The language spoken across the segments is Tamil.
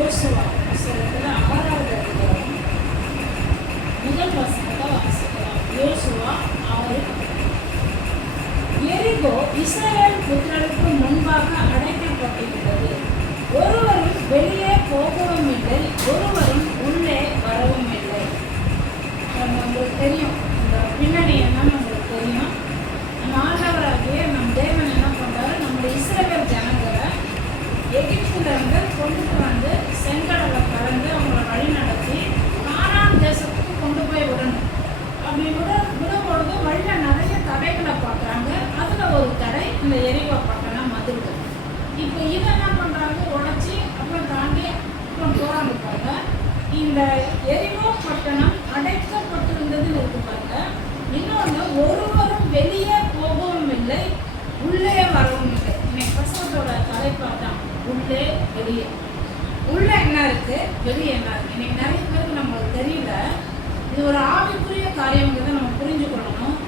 யோசுவா புத்தகத்தில் 6வது அதிகாரம் முதல் வசனத்தை வாசிக்கலாம். யோசுவா 6. எரிகோ இஸ்ரவேல் புத்திரருக்கு முன்பாக அடைக்கப்பட்டிருந்தது. ஒருவரும் வெளியே போகவும் இல்லை, ஒருவரும் உள்ளே வரவும் இல்லை. உங்களுக்கு தெரியும், இந்த பின்னணி என்னன்னு உங்களுக்கு தெரியும். நம்ம ஆண்டவராகிய நம் தேவன் என்ன பண்ணுறாரு, நம்முடைய இஸ்ரவேல் ஜனங்களை எகிப்திலிருந்து கொண்டுட்டு வந்து செங்கடலை கடந்து அவங்கள வழி நடத்தி கானான் தேசத்துக்கு கொண்டு போய் விடணும். அப்படி விடும்பொழுது வழியில் நிறைய தடைகளை பார்க்குறாங்க. அதில் ஒரு தடை இந்த எரிகோ பட்டணம் மதில்கள். இப்போ இதை என்ன பண்ணுறாங்க, உடச்சி அப்புறம் தாண்டி அப்புறம் போகிறாங்க பாருங்க. இந்த எரிகோ பட்டணம் அடைக்கப்பட்டிருந்ததுன்னு இருக்கு பாருங்க. இன்னொன்று, ஒருவரும் வெளியே போகவும் இல்லை, உள்ளே வரவும் இல்லை. இன்னைக்கு பிரசவத்தோட தலைப்பாக தான் உள்ளே வெளியே. உள்ளே என்ன இருக்கு, வெளியே என்ன இருக்கு. இன்னைக்கு நிறைய பேருக்கு நம்மளுக்கு தெரியல. இது ஒரு ஆவிக்குரிய காரியங்கிறத நம்ம புரிஞ்சுக்கொள்ளணும்.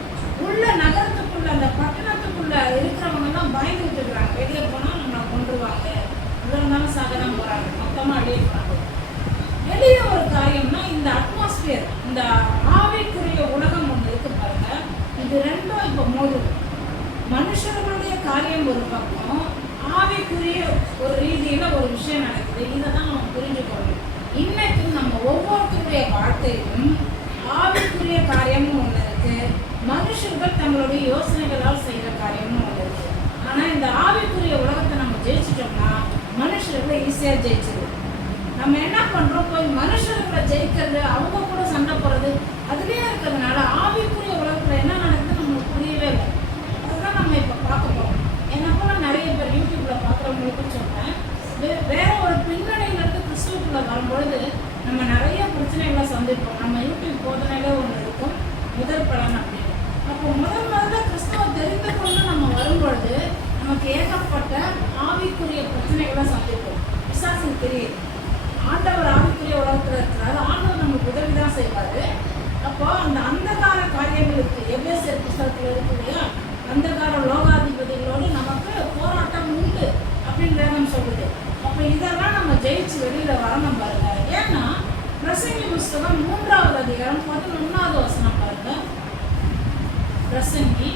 உள்ள நகரத்துக்குள்ள அந்த பட்டணத்துக்குள்ள இருக்கிறவங்கெல்லாம் பயந்துட்டு இருக்கிறாங்க. வெளியே போனால் நம்மளை கொண்டுருவாங்க, உள்ள இருந்தாலும் சாகதான் போகிறாங்க, மொத்தமாக அழிய போகிறாங்க. வெளியே ஒரு காரியம்னா இந்த அட்மாஸ்பியர், இந்த ஆவிக்குரிய உலகம் ஒன்று இருக்கு பாருங்க. இது ரெண்டும் இப்போ மோதுது. மனுஷர்களுடைய காரியம் ஒரு பக்கம், ஆவிக்குரிய ஒரு ரீதியில் ஒரு விஷயம் நடக்குது. இதை தான் நம்ம புரிஞ்சுக்கணும். இன்னைக்கு நம்ம ஒவ்வொருத்தருடைய வாழ்க்கையிலும் ஆவிக்குரிய காரியமும் ஒன்று இருக்கு, மனுஷர்கள் தங்களுடைய யோசனைகளால் செய்கிற காரியமும் ஒன்று இருக்கு. ஆனால் இந்த ஆவிக்குரிய உலகத்தை நம்ம ஜெயிச்சிட்டோம்னா மனுஷர்களை ஈஸியாக ஜெயிச்சிடும். நம்ம என்ன பண்ணுறோம், போய் மனுஷர்களை ஜெயிக்கிறது, அவங்க கூட சண்டை போடுறது, அதுலேயே இருக்கிறதுனால ஆவிக்குரிய உலகத்தில் என்ன நடக்குதுன்னு நம்மளுக்கு புரியவே இல்லை. அதுதான் நம்ம இப்போ பார்க்க போகிறோம். என்ன போல நிறைய பேர் யூடியூப்பில் பார்க்குறவங்களுக்கும் சொல்கிறேன், வேற ஒரு பின்னணியிலிருந்து கிறிஸ்துவுக்குள்ள வரும்பொழுது நம்ம நிறைய பிரச்சனைகளை சந்திப்போம். நம்ம யூடியூப் போதனையில ஒன்று இருக்கும், முதல் பலன் அப்படின்னு. அப்போ முதல்ல கிறிஸ்துவ தெரிந்து கொண்டு நம்ம வரும்பொழுது நமக்கு ஏகப்பட்ட ஆவிக்குரிய பிரச்சனைகளை சந்திப்போம். விசுவாசம் தெரியுது, ஆண்டவர் ஆவிக்குரிய உலகத்தில் இருக்கிறாரு, ஆண்டவர் நமக்கு உதவி தான் செய்வார். அப்போ அந்த அந்தகார காரியங்களுக்கு எவ்வேசர் புத்தகத்தில் இருக்கு இல்லையா, அந்தகார லோகாதிபதிகளோடு நமக்கு போராட்டம் உண்டு அப்படின்னு வேதம் சொல்லுது. அப்போ இதெல்லாம் நம்ம ஜெயிச்சு வெளியில் வரணும் பாருங்க. ஏன்னா பிரசங்கி புஸ்தகம் 3வது அதிகாரம் 11வது வசனம் பாருங்க. பிரசங்கி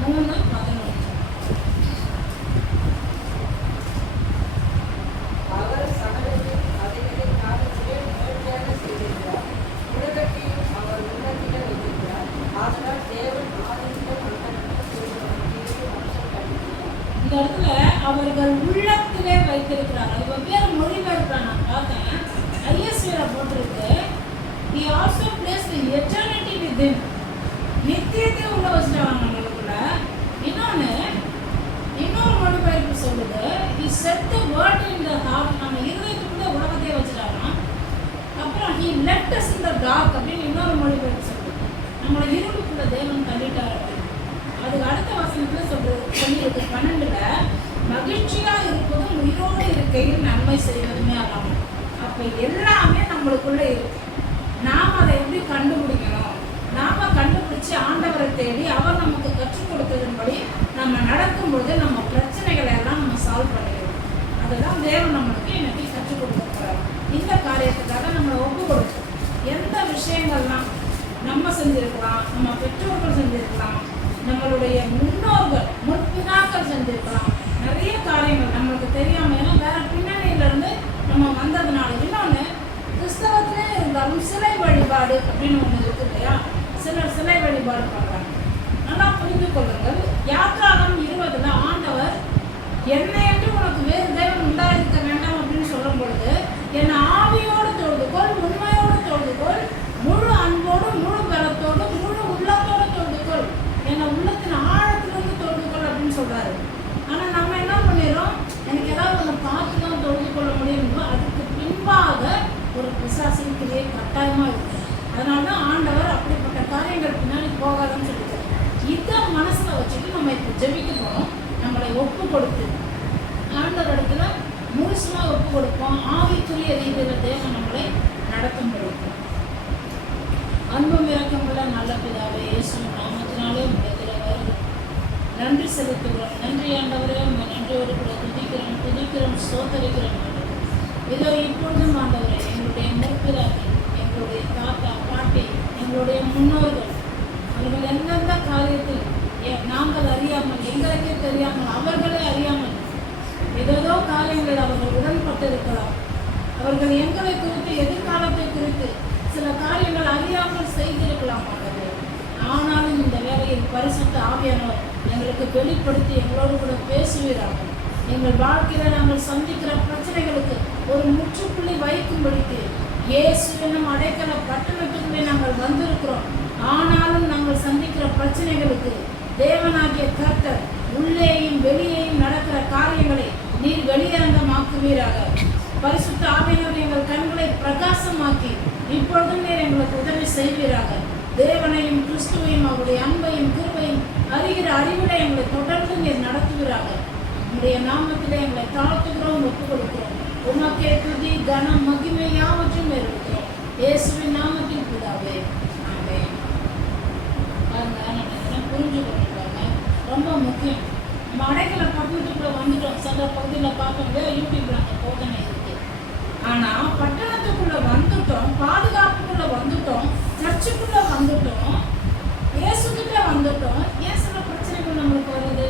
3:11. இந்த இடத்துல அவர்கள் உள்ளத்திலே வைத்திருக்கிறார்கள். இப்போ பேர் மொழிபெயர்க்கிறான், நான் பார்த்தேன், ஐஎஸ்வியில் போட்டிருக்கு. He also placed the eternity within. நித்தியத்தை உள்ள வச்சுட்டாங்க நம்மளுக்குள்ள. இன்னொரு மொழிபெயர்ப்பு சொல்லுது, He set the word in the heart. நம்ம இருதயத்துக்குள்ள உலகத்தையே வச்சுட்டாங்க. அப்புறம் He left us in the dark அப்படின்னு இன்னொரு மொழிபெயர்ப்பு சொல்லுது, நம்மளை இருளுக்குள்ள தேவன் தள்ளிட்டார் அப்படின்னு. அதுக்கு அடுத்த வசனத்தில் சொல்லியிருக்கு 12ல், மகிழ்ச்சியாக இருப்பதும் உயிரோடு இருக்கையில் நன்மை செய்வதுமே ஆகாமல். அப்போ எல்லாமே நம்மளுக்குள்ள இருக்கு. நாம் அதை எப்படி கண்டுபிடிக்கணும், நாம் கண்டுபிடிச்சி ஆண்டவரை தேடி அவர் நமக்கு கற்றுக் கொடுத்ததன்படி நம்ம நடக்கும்பொழுது நம்ம பிரச்சனைகளை எல்லாம் நம்ம சால்வ் பண்ணிடுவோம். அதுதான் தேவன் நம்மளுக்கு இன்னைக்கு கற்றுக் கொடுத்துருக்கிறார். இந்த காரியத்துக்காக நம்மளை ஒப்பு கொடுக்கும். எந்த விஷயங்கள்லாம் நம்ம செஞ்சிருக்கலாம், நம்ம பெற்றோர்கள் செஞ்சிருக்கலாம், நம்மளுடைய முன்னோர்கள் முற்பிதாக்கள் செஞ்சிருக்கலாம், நிறைய காரியங்கள் நம்மளுக்கு தெரியாமல், ஏன்னா வேற பின்னணியிலிருந்து நம்ம வந்ததுனால. இன்னொன்று, கிறிஸ்தவத்திலே இருந்தாலும் சிலை வழிபாடு அப்படின்னு ஒன்று இருக்கு இல்லையா, சிலர் சிலை வழிபாடு பண்ணுறாங்க. நல்லா புரிந்து கொள்ளுங்கள். யாத்ராகம் 20ல் ஆண்டவர் என்னை என்று உனக்கு வேறு தேவன் உண்டாயிருக்க வேண்டாம் அப்படின்னு சொல்லும் பொழுது, என்னை ஆவியோடு தொழுதுகொள், உண்மையோடு தொழுதுகொள், முழு அன்போடு, முழு பலத்தோடு, முழு உள்ளத்தோடு தொழுதுகொள், என்னை உள்ளத்தின் ஆழத்திலிருந்து தொழுதுகொள் அப்படின்னு சொல்றாரு. ஆனால் நம்ம என்ன பண்ணிடுறோம், எனக்கு ஏதாவது ஒன்று பார்த்து தான் தொழுது கொள்ள முடியுமோ, அதுக்கு பின்பாக ஒரு பிசாசின் கிரியை கட்டாயமாக இருக்கும். அதனால தான் ஆண்டவர் அப்படிப்பட்ட காரியங்கள் பின்னாடி போகாதுன்னு சொல்லிட்டு இதை மனசில் வச்சுட்டு நம்ம இப்போ ஜெபிக்க போகிறோம். நம்மளை ஒப்பு கொடுத்து ஆண்டவர் இடத்துல முழுசுமாக ஒப்பு கொடுப்போம். ஆவிக்குரிய ரீதியில் தேவன் நம்மளை நடத்த முடியும். அன்பும் இரக்கமுள்ள நல்ல பிதாவே, இயேசு நாமத்தினாலே உங்களுடைய நன்றி செலுத்துகிறோம். நன்றி ஆண்டவரே, உங்கள் நன்றியோடு கூட துதிக்கிறோம், ஸ்தோத்தரிக்கிறோம். இதோ இப்பொழுதும் ஆண்டவரே, எங்களுடைய முற்பிதாக்கள், எங்களுடைய தாத்தா பாட்டி, எங்களுடைய முன்னோர்கள், அவர்கள் எந்தெந்த காரியத்தில் நாங்கள் அறியாமல், எங்களுக்கே தெரியாமல், அவர்களே அறியாமல் ஏதோ காரியங்கள் அவர்கள் உடன்பட்டிருக்கலாம். அவர்கள் எங்களை குறித்து, எதிர்காலத்தை குறித்து சில காரியங்கள் அறியாமல் செய்திருக்கலாம். ஆனாலும் இந்த வேளையில் பரிசுத்த ஆவியானவர் எங்களுக்கு வெளிப்படுத்தி எங்களோடு கூட பேசுவீராக. எங்கள் வாழ்க்கையில் நாங்கள் சந்திக்கிற பிரச்சனைகளுக்கு ஒரு முற்றுப்புள்ளி வைக்கும்படிக்கு இயேசு என்னும் அடைக்கல பட்டணத்துக்குள்ளே நாங்கள் வந்திருக்கிறோம். ஆனாலும் நாங்கள் சந்திக்கிற பிரச்சனைகளுக்கு தேவனாகிய கர்த்தர் உள்ளேயும் வெளியேயும் நடக்கிற காரியங்களை நீர் வெளியரங்கமாக்குவீராக. பரிசுத்த ஆவியானவர் எங்கள் கண்களை பிரகாசமாக்கி இப்பொழுதும் நீர் எங்களுக்கு உதவி செய்வீராக. தேவனையும் கிறிஸ்துவையும் அவருடைய அன்பையும் கிருபையும் அறிகிற அறிவிலை எங்களை தொடர்ந்து நீர் நடத்துவீராக. உங்களுடைய நாமத்திலே எங்களை தாழ்த்துகிறோம், ஒப்புக் கொடுக்கிறோம். உமக்கே துதி கனம் மகிமை யாவற்றும் இருக்கிறோம். இயேசுவின் நாமத்தில் பிதாவே, ஆமென். புரிஞ்சுக்கொள்ளுங்க, ரொம்ப முக்கியம். நம்ம அடைக்கல பட்டணத்துக்குள்ள வந்துட்டோம். சில பகுதியில் பார்த்தோம், யூடியூப்ல அந்த போதனை இருக்கு. ஆனா பட்டணத்துக்குள்ள வந்துட்டோம், பாதுகாப்புக்குள்ள வந்துட்டோம், சர்ச்சுக்குள்ள வந்துட்டோம், இயேசுகிட்ட வந்துட்டோம். ஏன் சில பிரச்சனைகள் நம்மளுக்கு வருது?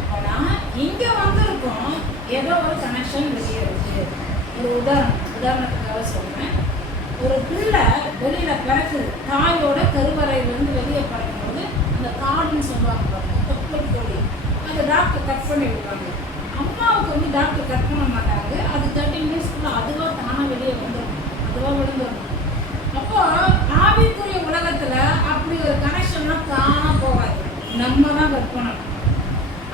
அப்பனா இங்க வந்திருக்கோம், ஏதோ ஒரு கனெக்ஷன் வெளியே இருக்கு. ஒரு உதாரணத்துக்காக சொல்றேன். ஒரு பிள்ளை வெளியில பிறக்குது, தாயோட கருவறையிலிருந்து வெளியே பிறக்கும்போது இந்த காடுன்னு சொல்லுவாங்க பாருங்க, தொப்புள் கொடி, அந்த டாக்டர் கட் பண்ணி விடுவாங்க. அம்மாவுக்கு வந்து டாக்டர் கட் பண்ண மாட்டாங்க. அது 30 மினிட்ஸ்க்குள்ள அதுவாக தானே வெளியே வந்துடும், அதுவாக விழுந்துடும். அப்போ ஆவிக்குரிய உலகத்துல அப்படி ஒரு கனெக்ஷன்லாம் தானா போகாது, நம்ம தான் கட் பண்ணணும்.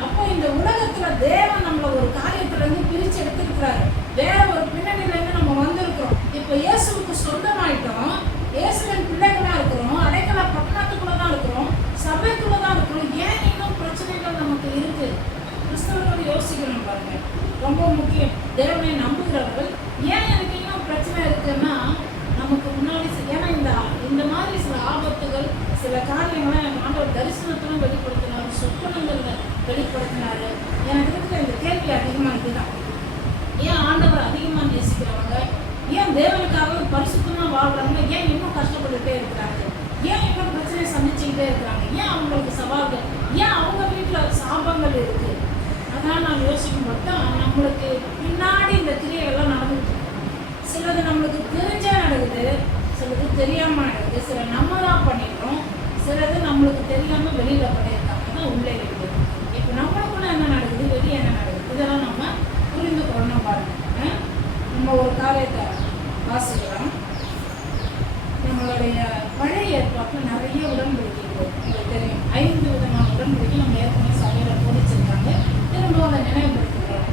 அப்போ இந்த உலகத்துல தேவன் நம்மள ஒரு காரியத்துல இருந்து பிரிச்சு எடுத்துக்கிறாரு, வேற ஒரு பின்னணியில இருந்து நம்ம வந்திருக்கிறோம். இப்போ இயேசுவுக்கு சொந்தமாயிட்டோம், இயேசுவின் பிள்ளைகளா இருக்கிறோம், அடைக்கல பட்டணத்துக்குள்ளதான் இருக்கிறோம், சபைக்குள்ளதான் இருக்கிறோம். ஏன் இன்னும் பிரச்சனைகள் நமக்கு இருக்கு? கிறிஸ்தவர்கள் யோசிக்கணும் பாருங்க, ரொம்ப முக்கியம். தேவனை நம்புகிறவர்கள் ஏன் எனக்கு இன்னும் பிரச்சனை இருக்குன்னா, நமக்கு முன்னாடி ஏன்னா இந்த மாதிரி சில ஆபத்துகள், சில காரியங்களை ஆண்டவர் தரிசனத்திலும் வெளிப்படுத்தினார், சொப்பனங்கள்ல வெளிப்படுத்தினாரு. எனக்கு இருக்கிற இந்த கேள்வி அதிகமாக இதுதான், ஏன் ஆண்டவர் அதிகமாக நேசிக்கிறவங்க, ஏன் தேவனுக்காக பரிசுத்தமாக வாழ்றவங்க ஏன் இன்னும் கஷ்டப்பட்டுட்டே இருக்கிறாங்க, ஏன் இன்னும் பிரச்சனை சந்திச்சுக்கிட்டே இருக்கிறாங்க, ஏன் அவங்களுக்கு சவால்கள், ஏன் அவங்க வீட்டில் சாபங்கள் இருக்கு? அதனால் நான் யோசிக்கும் போது தான் நம்மளுக்கு பின்னாடி இந்த கிரியைகள்லாம் நடந்துட்டு இருக்கு. சிலது நம்மளுக்கு தெரிஞ்சே நடக்குது, சிலது தெரியாமல் நடக்குது, சில நம்ம தான் பண்ணிடுறோம், சிலது நம்மளுக்கு தெரியாமல் வெளியில் பண்ணியிருக்காங்க, தான் உள்ளே இருக்குது. இப்போ நம்மளுக்குள்ள என்ன நடக்குது, வெளியே என்ன நடக்குது, இதெல்லாம் நம்ம புரிந்து கொள்ளணும் பாருங்க. நம்ம ஒரு காரியத்தை வாசிக்கிறோம். நம்மளுடைய பழைய ஏற்பாட்டில் நிறைய உடன்படிக்கைகள் உங்களுக்கு தெரியும். 5 விதமான உடன்படிக்கை நம்ம ஏற்கனவே சபையில் போதிச்சிருக்காங்க. திரும்ப அதை நினைவுபடுத்துகிறோம்.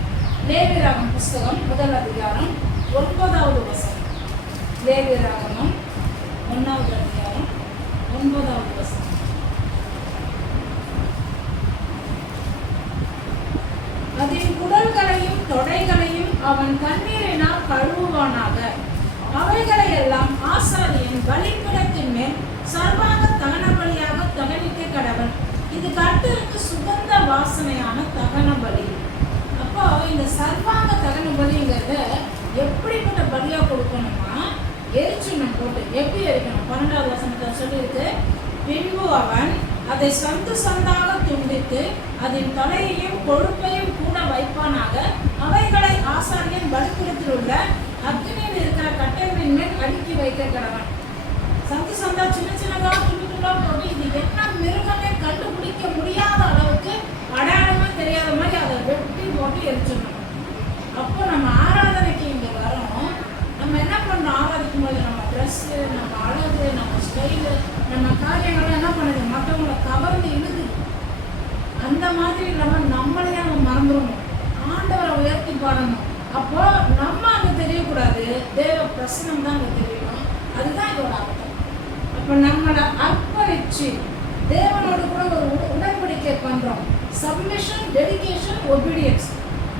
லேவியராகமம் புஸ்தகம் 1 அதிகாரம் 9வது வசனம். லேவியராகமம் 1வது அதிகாரம் 9வது வசனம். அதின் குடல்களையும் தொடைகளையும் அவன் தண்ணீரினால் கழுவுவானாக. அவைகளை எல்லாம் ஆசாரியன் பலிபீடத்தின் மேல் சர்வாங்க தகன பலியாக தகனிக்க கடவன். இது கர்த்தருக்கு சுகந்த வாசனையான தகன பலி. அப்போ இந்த சர்வாங்க தகன பலிங்கிறத எப்படிப்பட்ட பலியாக கொடுக்கணுமா, எரிச்சுண்ணம் போட்டு எப்படி எரிக்கணும்? 12வது வசனத்தை சொல்லியிருக்கு. பின்பு அவன் அதை சந்து சந்தாக துண்டித்து அதன் தலையையும் கொழுப்பையும் கூட வைப்பானாக. அவைகளை ஆசாரியன் பலிபீடத்தில் உள்ள அக்னியில் இருக்கிற கட்டைகளின் மேல் அடுக்கி வைக்க கடவன். சந்து சந்தா சின்ன சின்னதா துண்டு துண்டா போட்டு இது என்ன மிருகமே கண்டுபிடிக்க முடியாத அளவுக்கு அடையாளமா தெரியாத மாதிரி அதை வெட்டி போட்டு எரிச்சிடணும். அப்போ நம்ம ஆராதனைக்கு இங்க வரோம், நம்ம என்ன பண்றோம்? ஆராதிக்கும் போது நம்ம ட்ரெஸ்ஸு, நம்ம அழகு, நம்ம ஸ்டைலு, நம்ம காரியங்கள்லாம் என்ன பண்ணுது, மற்றவங்களை கவர்ந்து இழுது. அந்த மாதிரி இல்லாமல் நம்மளையே நம்ம மறந்துடணும், ஆண்டவரை உயர்த்தி பாடணும். அப்போ நம்ம அங்கே தெரியக்கூடாது, தேவ பிரசனம் தான் அங்கே தெரியணும். அதுதான் இதோட அர்த்தம். அப்போ நம்மளை அர்ப்பணிச்சு தேவனோடு கூட ஒரு உடன்படிக்கை பண்றோம். Submission, dedication, obedience.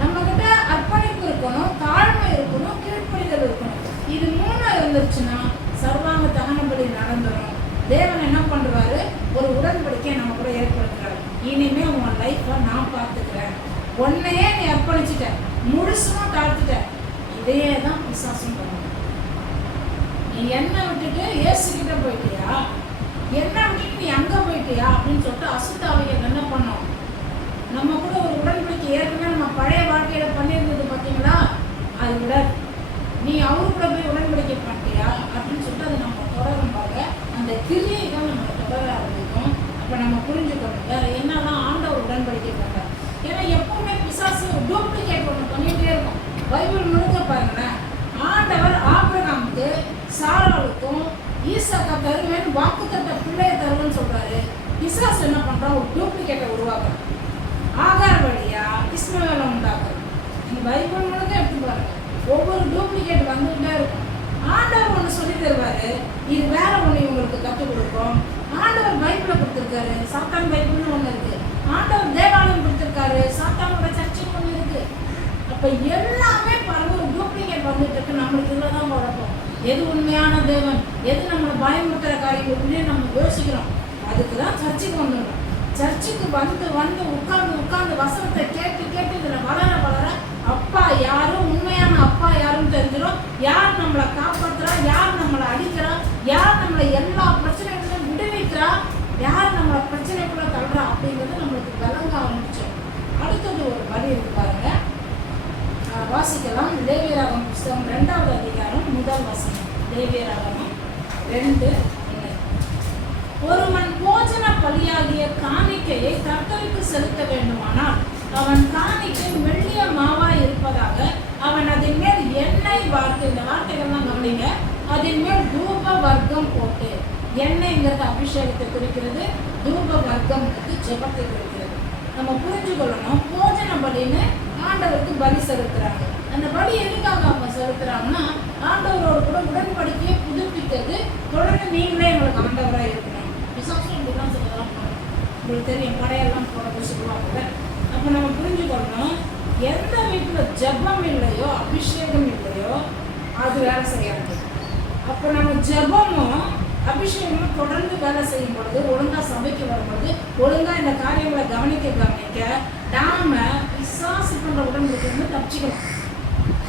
நம்ம கிட்ட அர்ப்பணிப்பு இருக்கணும், தாழ்மை இருக்கணும், கீழ்ப்படிதல் இருக்கணும். இது 3 இருந்துச்சுன்னா சர்வாங்க தகனபடி நடந்துடும். தேவன் என்ன பண்றாரு, ஒரு உடன்படிக்கையை நம்ம கூட ஏற்படுத்துறாரு. இனிமே உன் லைஃப்பை நான் பார்த்துக்கிறேன், உன்னையே நீ அர்ப்பணிச்சுட்ட, முழுசுமா தாழ்த்துட்ட, இதையே தான் பிசாசும் பண்ணும். நீ என்ன விட்டுட்டு இயேசுகிட்ட போயிட்டியா, என்ன விட்டுட்டு நீ அங்கே போயிட்டியா அப்படின்னு சொல்லிட்டு அசுத்தாவிகள் என்ன பண்ணோம். நம்ம கூட ஒரு உடன்படிக்கை ஏற்கனவே நம்ம பழைய வாழ்க்கையில பண்ணியிருந்தது பார்த்தீங்களா, அதை விட நீ அவரு கூட போய் உடன்படிக்கை பண்ணிட்டியா அப்படின்னு சொல்லிட்டு அதை நம்ம தொடரும் பாருங்க. அந்த கிரியைகள் நம்ம தொடர ஆரம்பிக்கும். அப்போ நம்ம புரிஞ்சுக்கணும் வேற என்னதான் ஆண்டவர் உடன்படிக்கை பண்றார். ஏன்னா எப்பவுமே பிசாசு டூப்ளிகேட் ஒன்று பண்ணிட்டே இருக்கும். பைபிள் முழுக்க பாருங்களேன், ஆண்டவர் ஆபிரகாமுக்கு சாராளுக்கும் ஈசாக்கா தருவேன்னு வாக்குத்தத்த பிள்ளைய தருவேன்னு சொல்றாரு. பிசாசு என்ன பண்றான், ஒரு டூப்ளிகேட்டை உருவாக்குறான். ஆகார் வழியா இஸ்மவேலை உண்டாக்குறான். இந்த பைபிள் முழுக்க எடுத்து பாருங்க, ஒவ்வொரு டூப்ளிகேட் வந்துகிட்டே இருக்கும். ஆண்டவர் ஒன்று சொல்லி தருவாரு, இது வேற ஒன்று இவங்களுக்கு கற்றுக் கொடுக்கும். ஆண்டவர் பைபிளை கொடுத்துருக்காரு, சாத்தான் பைபிள்னு ஒன்று இருக்கு. ஆண்டவர் தேவாலயம் கொடுத்துருக்காரு, சாத்தானோட சர்ச்சைன்னு ஒன்று இருக்கு. அப்போ எல்லாமே பாருங்க ஒரு டூப்ளிகேட் வந்துட்டு இருக்கு. நம்மளுக்கு இதில் தான் குழப்பம். எது உண்மையான தேவன், எது நம்மளை பயமுறுத்துற காரியங்கள் நம்ம யோசிக்கிறோம். அதுக்கு தான் சர்ச்சுக்கு வந்துடும். சர்ச்சுக்கு வந்து வந்து உட்கார்ந்து வசனத்தை கேட்டு கேட்டு இதில் வளர வளர அப்பா யாரும், உண்மையான அப்பா யாரும் தெரிஞ்சிடும். யார் நம்மளை காப்பாற்றுறா, யார் நம்மளை அடிக்கிறா, யார் நம்மளை எல்லா பிரச்சனைகளும் விடுவிக்கிறா, யார் நம்மளை பிரச்சனைக்குள்ள தள்ளுறா அப்படிங்கிறது நம்மளுக்கு விளங்க ஆரம்பிச்சோம். அடுத்தது ஒரு வரி இருக்கு பாருங்க, வாசிக்கலாம். லேவியராகமம் புஸ்தகம் 2வது அதிகாரம் 1 வசனம். லேவியராகமம் 2:1. ஒருவன் போஜன பலியாகிய காணிக்கையை கர்த்தருக்கு செலுத்த வேண்டுமானால் அவன் காணிக்கை மெல்லிய மாவாய் இருப்பதாக அவன் அதன் மேல் எண்ணெய் வார்த்தை, இந்த வார்த்தைகள்லாம் கவனிங்க, அதன் மேல் தூப வர்க்கம் போட்டு, எண்ணெய்ங்கிறது அபிஷேகத்தை குறிக்கிறது, தூப வர்க்கம்ங்கிறது ஜெபத்தை குறிக்கிறது. நம்ம புரிஞ்சு கொள்ளணும், போஜன பலின்னு ஆண்டவருக்கு பலி செலுத்துறாங்க. அந்த பலி எதுக்காக அவங்க செலுத்துறாங்கன்னா, ஆண்டவரோட கூட உடன்படிக்கையை புதுப்பிக்கிறது. தொடர்ந்து நீங்களே எங்களுக்கு ஆண்டவராக இருக்கணும். விசாசம் இப்படிதான் சொல்லலாம், உங்களுக்கு தெரியும், படையெல்லாம் போட சொல்லுவாங்க. அப்போ நம்ம புரிஞ்சுக்கொள்ளணும், எந்த வீட்டில் ஜபம் இல்லையோ அபிஷேகம் இல்லையோ அது வேலை செய்யாது. அப்போ நம்ம ஜபமும் அபிஷேகமும் தொடர்ந்து வேலை செய்யும் பொழுது, ஒழுங்காக சபைக்கு வரும்பொழுது, ஒழுங்காக இந்த காரியங்களை கவனிக்க நாம விசுவாசி பண்ணுற உடன்படிக்கை தப்பிச்சுக்கணும்.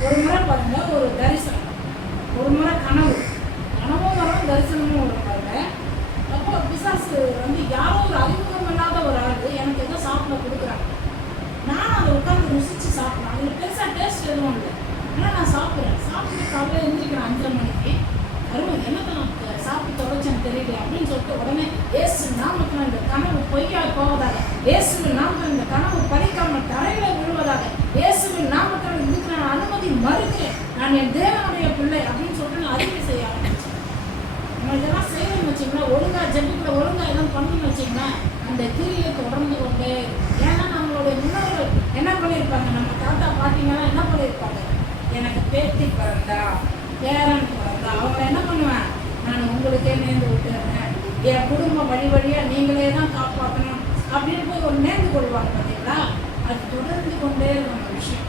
ஒரு முறை பாருங்க, ஒரு தரிசனம், ஒரு முறை கனவும் வரும், தரிசனமும் வரும் பாருங்க. அப்போ பிசாசு வந்து யாரோ ஒரு அறிமுகம் இல்லாத ஒரு ஆள் எனக்கு எதோ சாப்பிட கொடுக்குறாங்க. நான் அதை உட்காந்து ருசிச்சு சாப்பிட்றேன். அதில் பெருசாக டேஸ்ட் எதுவும் இல்லை, ஆனால் நான் சாப்பிட்டு காலையில் எழுந்திரிக்கிறேன் 5:30 மணிக்கு. அருமை என்னத்தை நான் சாப்பிட்டு தொலைச்சேன்னு தெரியல அப்படின்னு சொல்லிட்டு உடனே இயேசு நாமத்தில் இந்த கனவு பொய்யா போவதாக, இயேசுவின் நாமத்தில் இந்த கனவு பறிக்காமல் தரையில் விழுவதாக, இயேசுவின் நாமத்தில் இதுக்கு நான் அனுமதி மறுக்கிறேன், நான் என் தேவனுடைய பிள்ளை அப்படின்னு சொல்லிட்டு நான் அறிக்கை செய்ய ஆரம்பிச்சேன். நம்ம இதெல்லாம் செய்யணும்னு வச்சிங்கன்னா, ஒழுங்காக ஜெபிக்கல, ஒழுங்காக எதுவும் பண்ணணும்னு வச்சிங்கன்னா அந்த கிரியை தொடர்ந்து கொண்டே. ஏன்னா நம்மளுடைய முன்னோர்கள் என்ன பண்ணியிருப்பாங்க, நம்ம தாத்தா பாட்டிங்கெல்லாம் என்ன பண்ணியிருப்பாங்க, எனக்கு பேத்தி பிறந்தா, பேரன் பிறந்தா, அவங்க என்ன பண்ணுவேன், நான் உங்களுக்கே நேர்ந்து விட்டுறேன், என் குடும்ப வழியாக நீங்களே தான் காப்பாற்றணும் அப்படின்னு போய் ஒரு நேர்ந்து கொள்வாங்க பார்த்தீங்களா. அது தொடர்ந்து கொண்டே நம்ம விஷயம்.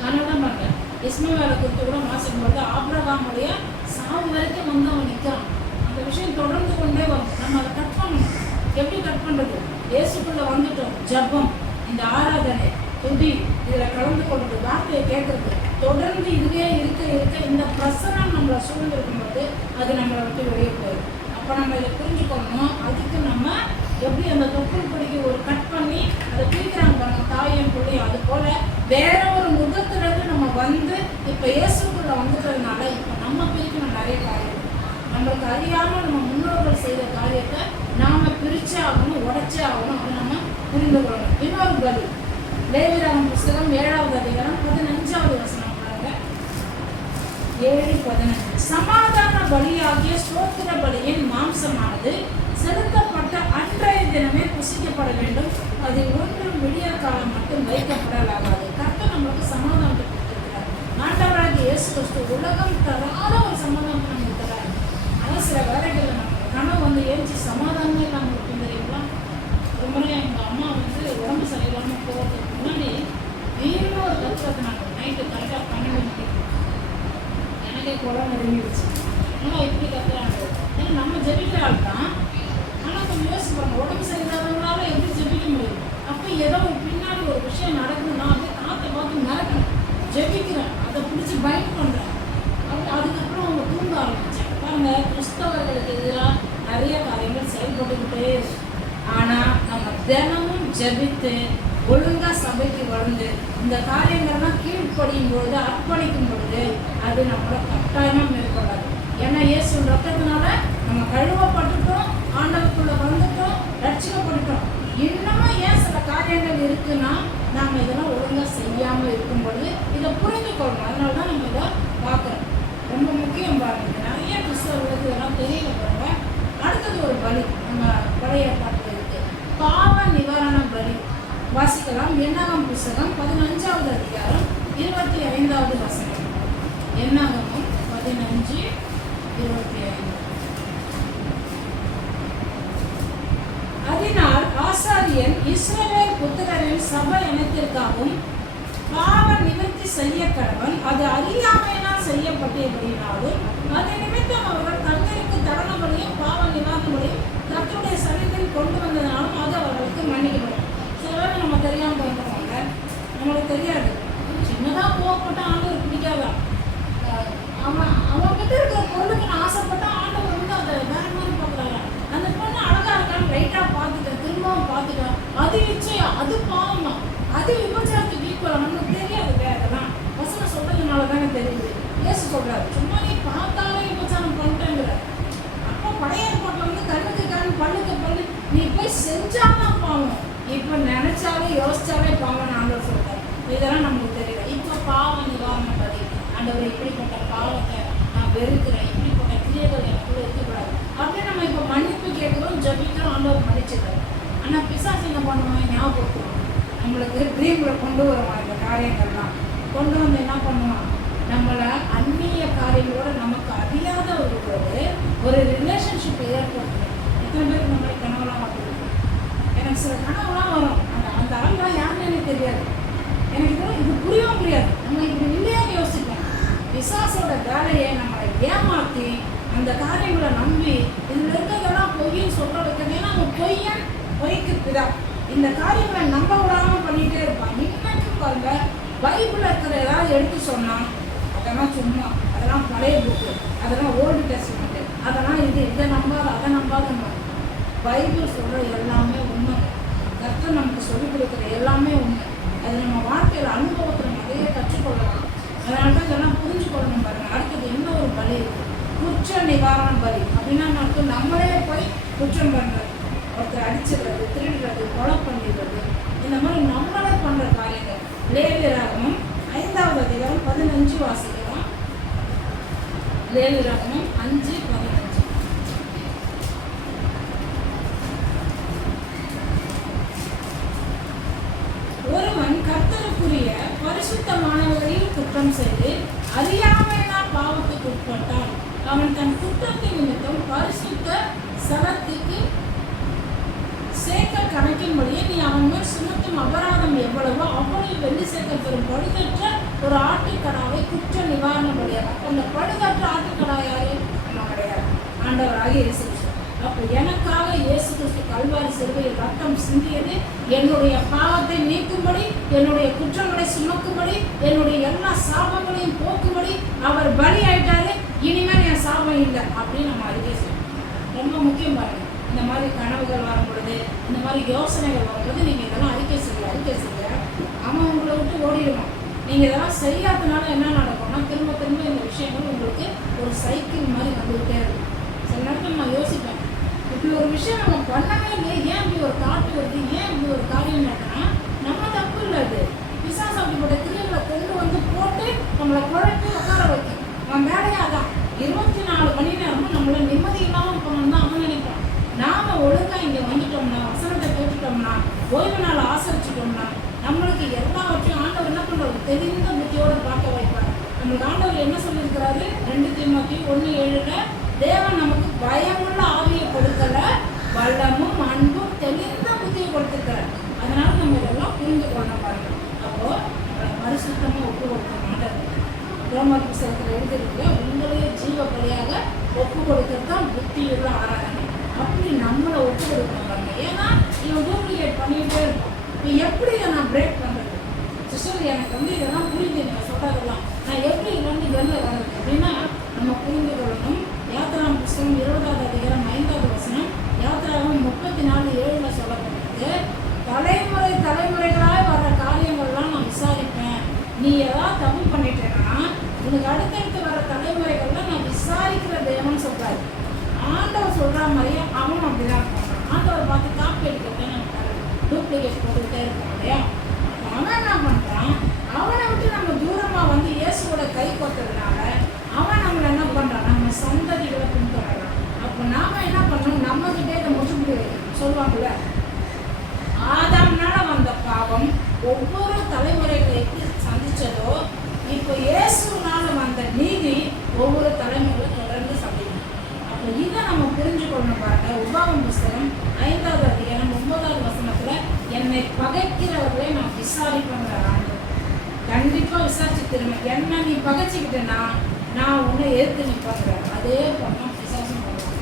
அதனால தான் பாருங்க, இஸ்மவேலை குறித்து கூட வாசிக்கும் போது ஆபிரகாமுடைய சாவு வரைக்கும் வந்து அவன் நிற்கிறான். அந்த விஷயம் தொடர்ந்து கொண்டே வரும். நம்ம அதை கட் பண்ணணும். எப்படி கட் பண்ணுறது, இயேசுக்குள்ளே வந்துட்டோம். ஜபம், இந்த ஆராதனை, துதி, இதில் கலந்து கொள்வது, வார்த்தையை கேட்கறது, தொடர்ந்து இதுவே இருக்க இந்த பிரசனம் நம்மளை சூழ்ந்திருக்கும் போது அது நம்மளை விட்டு வெளியே போயிடும். அப்போ நம்ம இதை புரிஞ்சுக்கணும். அதுக்கு நம்ம எப்படி அந்த தொப்புள் கொடிக்கு ஒரு கட் பண்ணி அதை பிரிக்கிறாங்க பாருங்க, தாயும் பிள்ளையும். அது போல வேற ஒரு முகத்திலிருந்து நம்ம வந்து இப்போ இயேசுக்குள்ள வந்துட்டதுனால இப்போ நம்ம பிரிக்கணும் நிறைய காரியம். நம்மளுக்கு அறியாமல் நம்ம முன்னோர்கள் செய்த காரியத்தை நாம பிரிச்சே ஆகணும், உடைச்சே ஆகணும். அதை நம்ம புரிந்து கொள்ளணும். இன்னொரு பலி, லேவியராகமம் புஸ்தகம் 7வது அதிகாரம் 15வது வசனம். 7:15. சமாதான பலியாகிய ஸ்தோத்திர பலியின் மாம்சமானது செலுத்தப்பட்ட அன்றைய தினமே புசிக்கப்பட வேண்டும். அது ஒன்றும் விடிய காலம் மட்டும் வைக்கப்படலாகாது. கர்த்தர் நம்மளுக்கு சமாதானத்தை கொடுத்திருக்கிறார். ஆண்டவராகிய இயேசு கிறிஸ்து உலகம் தராத ஒரு சமாதானத்தை நமக்கு தராரு. ஆனால் சில வேலைகளில் நம்ம கனவு வந்து ஏஞ்சி சமாதானமே இல்லாமல் இருக்கும் தெரியுங்களா. ஒரு முறை எங்கள் அம்மா வந்து உடம்பு சரியில்லாமல் போகிறதுக்கு முன்னாடி வீட்டில் ஒரு கற்றுனாங்க. நைட்டு கரெக்டாக 12 மணிக்கு எனக்கே குளம் நெருங்கிடுச்சு. ஆனால் இப்படி கற்றுறாங்க. ஏன்னா நம்ம ஜெபிக்கிற ஆள் தான். ஆனால் கொஞ்சம் யோசிப்பாங்க, உடம்பு சரியில்லாதவங்களால எப்படி ஜெபிக்க முடியும். அப்போ ஏதோ ஒரு பின்னாடி ஒரு விஷயம் நடக்குதுன்னா அப்படியே காற்றை பார்த்து நடக்கணும். ஜெபிக்கிறேன், அதை பிடிச்சி பைண்ட் பண்ணுறாங்க. அதுக்கப்புறம் அவங்க தூங்க ஆரம்பிச்சாங்க. பாருங்க, கிறிஸ்தவர்களுக்கு எதிராக நிறைய காரியங்கள் செயல்பட்டுக்கிட்டே இருக்கு. ஆனால் நம்ம தினமும் ஜெபித்து ஒழுங்காக சபைக்கு வந்து இந்த காரியங்கள்லாம் கீழ்ப்படியும் பொழுது, அர்ப்பணிக்கும் பொழுது அது நம்மளை கட்டாயமாக மேற்கொள்ளாது. ஏன்னா இயேசு ரத்தத்தினால நம்ம கழுவப்பட்டுட்டோம், ஆண்டவருக்குள்ளே வந்துட்டோம், ரட்சிக்கப்பட்டுட்டோம். இன்னமும் ஏன் சில காரியங்கள் இருக்குன்னா நாம் இதெல்லாம் ஒழுங்காக செய்யாமல் இருக்கும் பொழுது இதை புரிந்து கொள்ளணும். அதனால தான் நம்ம இதை பார்க்குறோம். ரொம்ப முக்கியம் பாருங்க. நிறைய கிறிஸ்தவர்களுக்கு இதெல்லாம் தெரியல பாருங்க. அடுத்தது ஒரு பலி நம்ம பழைய பாட்டில் இருக்கு, பாவ நிவாரண பலி. வாசிக்கலாம். என்னாகம் புஸ்தகம் 15வது அதிகாரம் 25வது வசனம். என்னாகமும் 15:25. அதனால் ஆசாரியன் இஸ்ரவேல் புத்திரரின் சபை இனத்திற்காகவும் பாவ நிவர்த்தி செய்ய கடவன். அது அறியாமையினால் செய்யப்பட்டபடியினாலும் அது நிமித்தம் அவர்கள் தங்களுக்கு தருணங்களையும் பாவ நிவாரணங்களையும் கர்த்தருடைய சரீரத்தில் கொண்டு வந்ததுனாலும் அது அவர்களுக்கு மன்னிக்கப்படும். சில பேர் நம்ம தெரியாமல் பண்ணுவாங்க, நம்மளுக்கு தெரியாது. சின்னதாக கோவப்பட்ட ஆண்டவர் பிடிக்காதா, அவன்கிட்ட இருக்கிற பொருளுக்கு நான் ஆசைப்பட்டா ஆண்டவர் வந்து அதை வேற மாதிரி பார்க்குறாங்க. அந்த பொண்ணு அழகா இருக்கான்னு ரைட்டாக பார்த்துட்டேன், திரும்பவும் பார்த்துட்டேன், அது இச்சையா, அது பாவமா, அது விபச்சாரத்துக்கு ஈக்குவலா, நமக்கு தெரியாது. அதெல்லாம் வசனம் சொல்றதுனால தானே தெரியுது. இயேசு சொல்றாரு, சும்மா நீ பார்த்தாலே விபச்சாரம் பண்ணிட்டேங்கிற. அப்போ பழைய ஏற்பாட்டில் வந்து கண்ணுக்கு கண் பல்லுக்கு பல்லு, நீ போய் செஞ்சாதான் பாவம், இப்போ நினைச்சாலே யோசிச்சாலே பாவம் ஆண்டவர் சொல்றாரு. இதெல்லாம் நமக்கு தெரியல. இப்போ பாவ நிவாரண பலி. ஆண்டவர் இப்படிப்பட்ட பாவத்தை நான் வெறுக்கிறேன், இப்படிப்பட்ட கிரியைகள் எனக்குள்ள இருக்கக்கூடாது அப்படின்னு நம்ம இப்போ மன்னிப்பு கேட்குறோம், ஜபிக்கிறோம், ஆண்டவர் மன்னிச்சிடுறாரு. ஆனால் பிசாசு என்ன பண்ணுவான், ஞாபகப்படுத்துவான், நம்மளுக்கு ட்ரீமில் கொண்டு வருவான். இந்த காரியங்கள்லாம் கொண்டு வந்து என்ன பண்ணுவான், நம்மளை அந்நிய காரியங்களோட நமக்கு அறியாத ஒரு ரிலேஷன்ஷிப் ஏற்படுத்தும். எத்தனை பேருக்கு நம்மளை கனவுலாம் பார்த்துருக்கு. எனக்கு சில கனவுலாம் வரும், அந்த ஆள்லாம் யாருன்னு எனக்கு தெரியாது, எனக்கு இது புரியவும் முடியாது. நம்ம இப்படி இல்லையான்னு யோசிப்போம். பிசாசோட வேலையை நம்மளை ஏமாற்றி அந்த காரியங்களை நம்பி இதில் இருக்கிறதெல்லாம் பொய்ன்னு சொல்ல வைக்கிறது. ஏன்னா நம்ம பொய்க்கு பிதா இந்த காரியங்களை நம்ப விடாமல் பண்ணிகிட்டே இருப்பாங்க. இன்னைக்கு பாருங்க, பைபிளில் இருக்கிற ஏதாவது எடுத்து சொன்னால் அதெல்லாம் சும்மா, அதெல்லாம் பழைய புக்கு, அதெல்லாம் ஓல்டு டெஸ்ட்மெண்ட்டு, அதெல்லாம் இதை நம்பாத அதை நம்பாத. பைபிள் சொல்கிற எல்லாமே உண்மை, கர்த்தர் நமக்கு சொல்லிக் கொடுக்குற எல்லாமே உண்மை. அது நம்ம வாழ்க்கையில் அனுபவத்தில் நிறைய கற்றுக்கொள்ளலாம். அதனால தான் இதெல்லாம் புரிஞ்சுக்கொள்ளணும் பாருங்கள். அடுத்தது என்ன ஒரு பலி இருக்குது, குற்ற நிவாரண பலி. அப்படின்னா மட்டும் நம்மளே போய் குற்றம் பண்ணுறது, ஒருத்தர் அடிச்சிடுறது, திருடுறது, கொலை பண்ணிடுறது, இந்த மாதிரி நம்மளே பண்ணுற காரியங்கள். லேவியராகமம் 5வது அதிகாரம் 15 வாசிக்கலாம். லேவியராகமம் 5:15. ஒருவன் கர்த்தருக்குரிய பரிசுத்தமானவர்களில் குற்றம் செய்து அறியாமையினால் பாவத்துக்கு உட்பட்டான், அவன் தன் குற்றத்தின் நிமித்தம் பரிசுத்த சலத்துக்கு சேக்கல் கணக்கின்படியே நீ அவன் மேல் சுமத்தும் அபராதம் எவ்வளவோ அவ்வளவு வெள்ளி சேக்கல் பெறும் பழுதற்ற ஒரு ஆட்டுக்கடாவை குற்ற நிவாரண பலியாக. அந்த பழுதற்ற ஆட்டுக்கடா யாரு? நம்ம கிடையாது, ஆண்டவராகிய இயேசு கிறிஸ்து. அப்போ எனக்காக இயேசு கிறிஸ்து கல்வாரி சிலுவையில் ரத்தம் சிந்தியது என்னுடைய பாவத்தை நீக்கும்படி, என்னுடைய குற்றங்களை சுமக்கும்படி, என்னுடைய எல்லா சாபங்களையும் போக்கும்படி அவர் பலி ஆயிட்டாரு. இனிமேல் என் சாபம் இல்லை அப்படின்னு நம்ம அறிக்கை செய்யணும். ரொம்ப முக்கியம் பாருங்க. இந்த மாதிரி கனவுகள் வரும் பொழுது, இந்த மாதிரி யோசனைகள் வரும்போது நீங்கள் இதெல்லாம் அறிக்கை செய்ய அவன் உங்களை விட்டு ஓடிடுவான். நீங்கள் இதெல்லாம் செய்யாதனால என்ன நடக்கும்னா, திரும்ப திரும்ப இந்த விஷயங்கள் உங்களுக்கு ஒரு சைக்கிள் மாதிரி வந்துகிட்டே இருக்கும். சில நேரத்தில் நான் யோசிப்பேன், இப்படி ஒரு விஷயம் நம்ம பண்ணவே இல்லை, ஏன் இப்படி ஒரு காட்டு வருது, ஏன் இப்படி ஒரு காரியம் நடக்குன்னா நம்ம தப்பு இல்லை. அது பிசாசு அப்படிப்பட்ட கிரியைகளை கொண்டு வந்து போட்டு நம்மளை குழப்பி உட்கார வைக்கும். அவன் வேலையாக தான் 24 மணி நேரமும் நம்மளை நிம்மதி இல்லாமல் போகணும்னு தான் அவன் நினைப்பான். நாம் ஒழுங்காக இங்கே வந்துட்டோம்னா, வசனத்தை கேட்டுட்டோம்னா, ஓய்வு நாள் ஆசரிச்சிட்டோம்னா, நம்மளுக்கு எல்லாவற்றையும் ஆண்டவர் என்ன பண்ணுறது, தெரிந்த புத்தியோடு பார்க்க வைப்பார். நம்மளுக்கு ஆண்டவர் என்ன சொல்லியிருக்கிறாரு, 2 தீமோத்தேயு 1:7 தேவன் நமக்கு பயமுள்ள ஆவியை கொடுக்கல, வல்லமும் அன்பும் தெளிந்த புத்தியை கொடுத்துருக்கிறார். அதனால நம்ம இதெல்லாம் புரிந்து கொள்ளணும் பாருங்க. அப்போ பரிசுத்தமாக ஒப்பு கொடுக்க மாட்டார். ரோமர் புத்தகத்தில் எழுதிருக்கு, உங்களையே ஜீவ பலியாக ஒப்பு கொடுக்கறது தான் புத்தியுள்ள ஆராதனை. அப்படி நம்மளை ஒப்பு கொடுக்கணும் பாருங்க. ஏன்னா இவன் டூப்ளிகேட் பண்ணிகிட்டே இருக்கும். இப்போ எப்படி இதை நான் பிரேக் பண்ணுறது? சிஸ்டர் எனக்கு வந்து இதெல்லாம் புரியுது, நீங்கள் சொல்கிறதெல்லாம் நான் எப்படி இல்லைன்னு உனக்கு தலைமுறைகளாக வர்ற காரியங்கள்லாம் நான் விசாரிப்பேன். நீ ஏதாவது தப்பு பண்ணிட்டேன்னா உனக்கு அடுத்தடுத்து வர தலைமுறைகள்லாம் நான் விசாரிக்கிற தேவன் சொல்றாரு. ஆண்டவர் சொல்ற மாதிரியே அவன் அப்படிதான் பண்றான். ஆண்டவர் பார்த்து காப்பி எடுக்கிறதே நமக்கு டூப்ளிகேட் போட்டுக்கிட்டே இருக்கான் இல்லையா? அவன் என்ன பண்றான், அவனை விட்டு நம்ம தூரமா வந்து இயேசுவோட கை கொத்ததுனால அவன் நம்மளை என்ன பண்றான், நம்ம சந்ததிகளை பின்தொடர்றான். அப்போ நாம என்ன பண்ணணும், நம்ம கிட்டே இதை முடிச்சு சொல்லுவாங்கல்ல, ஆதாம்னால வந்த பாவம் ஒவ்வொரு தலைமுறைகளுக்கு சந்திச்சதோ இப்போ இயேசுனால வந்த நீதி ஒவ்வொரு தலைமுறைகளும் தொடர்ந்து சந்திக்கும். அப்போ இதை நம்ம புரிஞ்சுக்கொள்ளணும். பாருங்க, உபாகமம் புஸ்தகம் 5வது அதிகாரம் 9வது வசனத்துல, என்னை பகைக்கிறவர்களை நான் விசாரிப்பேன். கண்டிப்பா விசாரிச்சு திரும்ப என்ன நீ பகைச்சிக்கிட்டேன்னா நான் உன்னை எதிர்த்து நிற்பேன். அதே பண்ண விசாரிச்சு பண்ணுவான்.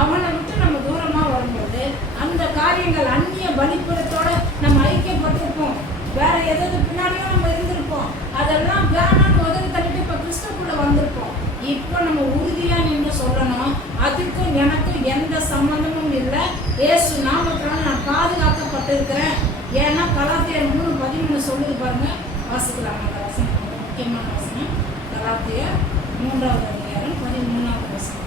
அவனை விட்டு நம்ம தூரமா வரும்போது அந்த காரியங்கள் அந்நிய பலிப்படத்தோட நம்ம ஐக்கியப்பட்டிருப்போம். வேற எதாவது பின்னாடியும் நம்ம இருந்திருப்போம். அதெல்லாம் வேணான்னு உதவி தள்ளிட்டு இப்ப கிறிஸ்துக்குள்ள வந்திருப்போம். இப்போ நம்ம உறுதியா நின்று சொல்லணும், அதுக்கும் எனக்கும் எந்த சம்பந்தமும் இல்லை. இயேசு நாமத்தினால நான் பாதுகாக்கப்பட்டிருக்கிறேன். ஏன்னா கலாத்தியர் 3:13 சொல்லுது பாருங்க. வாசிக்கலாம் அந்த வசனம், முக்கியமான வசனம். கலாத்தியர் 3வது அதிகாரம் 13வது வசனம்.